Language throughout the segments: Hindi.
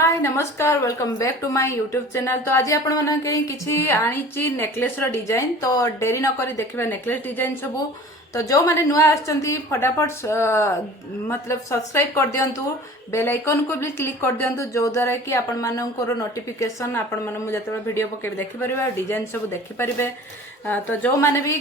हाय नमस्कार welcome back to my YouTube channel. तो आज आपण मन किसी आनी नेकलेस डिजाइन तो डेरी न करी देखिबा नेकलेस डिजाइन सबू। तो जो मैंने नुआ आछंती फटाफट मतलब सब्सक्राइब कर दियंतु, बेल आइकन को भी क्लिक कर दियंतु, जो द्वारा कि आपण मानकर नोटिफिकेशन आपण मन मु जते वीडियो पके देखि परिबे, डिजाइन सब देखि परिबे। तो जो मैंने भी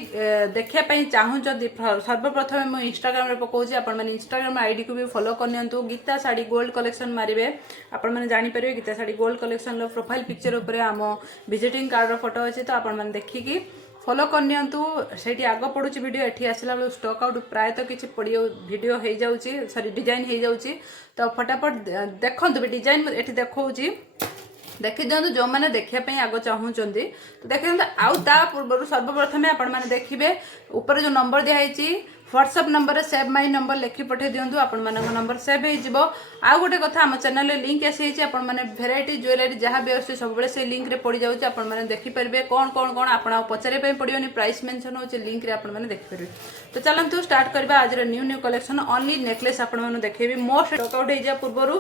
देखिया पई चाहूचंती सर्वप्रथम मु इंस्टाग्राम रे पकोची, आपण माने इंस्टाग्राम आईडी को भी फॉलो करनियंतु। गीता साड़ी गोल्ड कलेक्शन मारिबे, आपण माने जानि परिबे गीता साड़ी गोल्ड कलेक्शन रो प्रोफाइल पिक्चर ऊपर आम विजिटिंग कार्ड रो फोटो अछि। तो आपण माने देखिकी फॉलो करनियंतु। सेठी आग पडुची वीडियो, एठी आसिला बेलु स्टॉक आउट प्राय तो किछि पडियो वीडियो हे जाउची, सॉरी डिजाइन हे जाउची। तो फटाफट देखंतु भी डिजाइन एठी देखौची, देखि दियंतु जो मैंने देखापी आग चाहूँगी। तो देखिए आउ ता पूर्व सर्वप्रथम आपण मैंने देखिए ऊपर जो नंबर दिखाई WhatsApp number save my number लिखि पठे दिंतु, आपण मान नंबर सेव हो। आउ गोटे कथा आम चैनल लिंक आसी आपण मैंने भेराइटी ज्वेलरी जहाँ भी अच्छे सब से लिंक रे पड़ जाऊँगी। आपण मैंने देखिपारे कौन कौन कौन आप पचारे पड़ोनी, प्राइस मेंशन हो लिंक रे आपण मैंने देखिपारे। तो चलतु स्टार्ट करवा आज new new collection only necklace आपण मैंने देखेबी। मोस्ट स्टॉक आउट हो पूर्व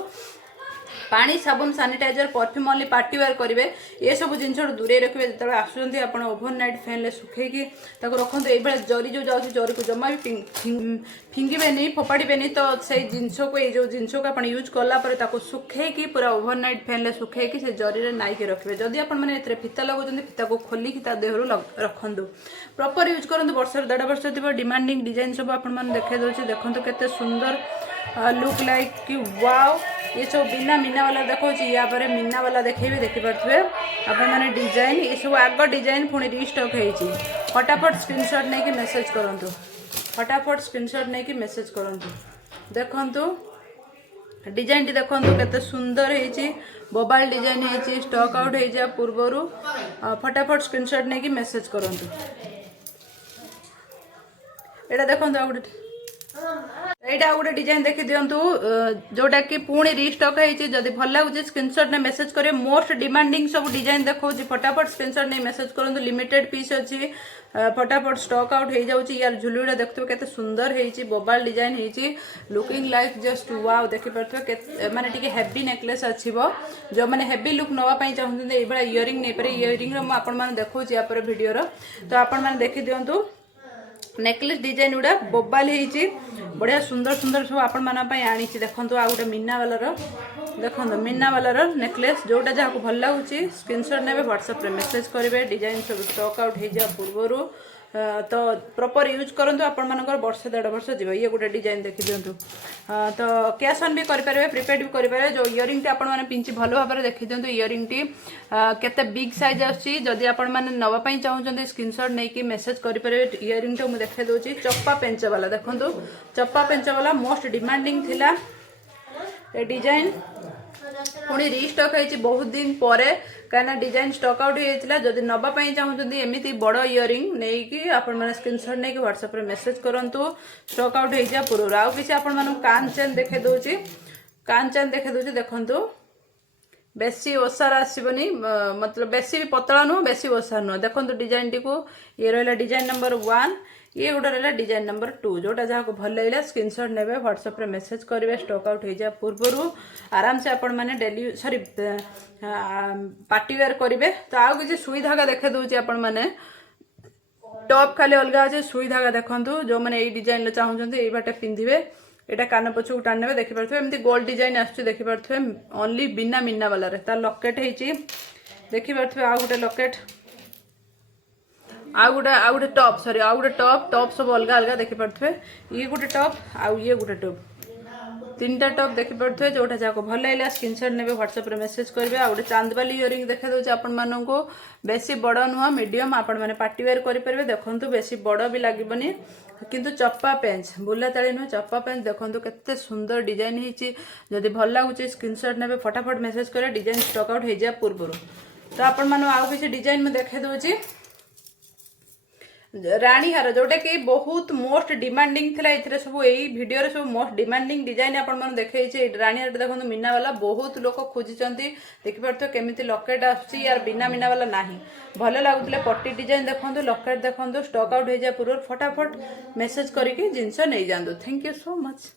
पानी साबुन sanitiser perfume only party wear करेंगे। ये सब जिन दूरे रखिए, जो आसुँच ओभरनाइट फैन में सुखेकी रखु। ये जरी जो जाऊँगी जरी को जमा भी फिंगे फोपाड़े। तो से जिनस को ये जो जिनस को आप यूज कलापर सुखेकी पूरा ओभरनाइट फैन में सुखेकी से जरी नाइक रखिए। जदि आपने फिता लगुंट फिता को खोलिकी देहर रखु, प्रॉपर यूज करूँ। वर्ष 1.5 वर्ष थी डिमांडिंग डिजाइन सब आप देखे दूसरी। देखो केते सुंदर लुक लाइक कि वाओ। ये सब बिना मीना वाला देखो, या पर मीना वाला देखेबी देखिपे आपने डिजाइन। ये सब आग डिजाइन पुणी रिस्टॉक होती। फटाफट स्क्रीनशॉट नहीं कि मेसेज करंतु, फटाफट स्क्रीनशॉट नहीं कि मेसेज करंतु। देखंतु डिजाइन टी देखंतु केते सुंदर होती, मोबाइल डिजाइन होती, स्टॉक आउट हो जा पूर्वरु। फटाफट स्क्रीनशॉट नहीं कि मेसेज करंतु। एटा देखंतु यहाँ गोटे डिजाइन देखी दिंतु, जोटा कि पुणी रिस्टॉक होती। जदि भल लगे स्क्रीनशॉट ने मेसेज करें। मोस्ट डिमांडिंग सब डिजाइन देखो, फटाफट स्क्रीनशॉट नहीं मेसेज करूँ। लिमिटेड पीस अच्छी, फटाफट स्टॉक आउट हो जाऊँगी। यार झुलुड़ा देखते केते सुंदर होती, मोबाइल डिजाइन होती, लुकिंग लाइक जस्ट वाओ। देखिपे माने टिके हेवी नेकलेस अच्छी, जो मैंने हेवी लुक नापी चाहते ये इयरिंग नहीं पारे। इयरिंग मुझे देखा या वीडियो। तो आपण देखी दिंतु नेकलेस डिजाइन गुड़ा मोबाइल होती, बढ़िया सुंदर सुंदर सब आपण मानी आनी। देखो आ गए मीना वालार, देखो मीना वालार नेकलेस जोटा जहाँ को भल लगुच स्क्रीनशॉट ने व्हाट्सएप रे मेसेज करेंगे। डिजाइन सब स्टॉक आउट हो जा पूर्वर। तो प्रॉपर यूज करंतु, आपण मानकर वर्ष 1.5 वर्ष जीव। ये गोटे डिजाइन देखी दिंतु। तो कैश ऑन भी करेंगे, प्रीपेड भी करेंगे। जो इयरिंग टी आपण माने पिंची भल भाव देखी दिंतु। इयरिंग टी केते बिग साइज आछि, जदि आपण माने नवा पई चाहउछन्ते स्क्रीनशॉट नै कि मेसेज करेंगे। इयरिंग टी मु देखे दोची चप्पा पेंच वाला। देखंतु चप्पा पेंच वाला मोस्ट डिमांडिंग थिला ए डिजाइन, पुणी रिस्टॉक होती बहुत दिन पर, कहीं डिजाइन स्टॉक आउट होता। जदि नापी चाहते एमती बड़ इयरिंग नहीं कि आपने स्क्रीनशॉट नहीं कि व्हाट्सएप रे मेसेज करूँ। स्टॉक आउट हो जा पूर्व। आउ कि कान चेन देखे दूची, कान चेन देखे दूची। देखंतु बेसी ओसार आसबनी, मतलब बेसी भी पतला नुह, बेसी ओसार नुह। देखो डिजाइन टी को ये रहा डिजाइन नंबर 1, ये गोटे रहा डिजाइन नंबर 2। जोटा जहाँ को भल लगे स्क्रीनशॉट ने व्हाट्सएप रे मेसेज करेंगे। स्टॉक आउट हो जा पूर्व आराम से आपण मैंने डेली सॉरी पार्टी वेयर करेंगे। तो आउ कि सुई धागा देखे दूची आपण मैंने टॉप खाली अलग अच्छे, सुई धागा देखंतु। जो मैंने ये डिजाइन चाहते ये बाटे पिंधे, यहाँ कान पछ को टाणी देखिपे। एमती गोल्ड डिजाइन आखिपे ओनली बिना मीना वाला तार लकेट होती देखिपे। आउ गोटे लकेट, आउ गोटे टॉप, सॉरी आउ गोटे टॉप सब अलग अलग देखिपे। ये गोटे टॉप आउ ये गोटे टॉप, 3टा टॉप देखिपे। जोटा जहाँ को भल लगे स्क्रीनशॉट ने व्हाट्सएप रे मेसेज करेंगे। आ गए चांदबाली इयरिंग देखे दूसरे आपण मानक, बेसी बड़ नुह मीडियम आपण मैंने पार्टी वेयर करेंगे। देखो बेसी बड़ भी लगभग, किंतु चप्पा पेंच बुला ताली नुह, चप्पा पेंच। देखो केते सुंदर डिजाइन होती। जदि भल लगुच स्क्रीनशॉट ने फटाफट मेसेज करें। डिजाइन स्टॉक आउट हो जा पूर्व। तो आपण मान आउ किसी डिजाइन में देखे दूची रानी हार, जोटा कि बहुत मोस्ट डिमांडिंग थिला। इथिरे सब यही वीडियो रे सब मोस्ट डिमांडिंग डिजाइन आपण मन देखै। रानी हार देखो मीना वाला बहुत लोग खोजिचंती। देखि परथो केमिति लकेट आछी, यार बिना मीना वाला नाही। भल लागुतले पट्टी डिजाइन देखंतु, लकेट देखंतु, स्टॉक आउट हो जा पूर्व। फटाफट मेसेज करिके जिंस नै जांदु। Thank you so much.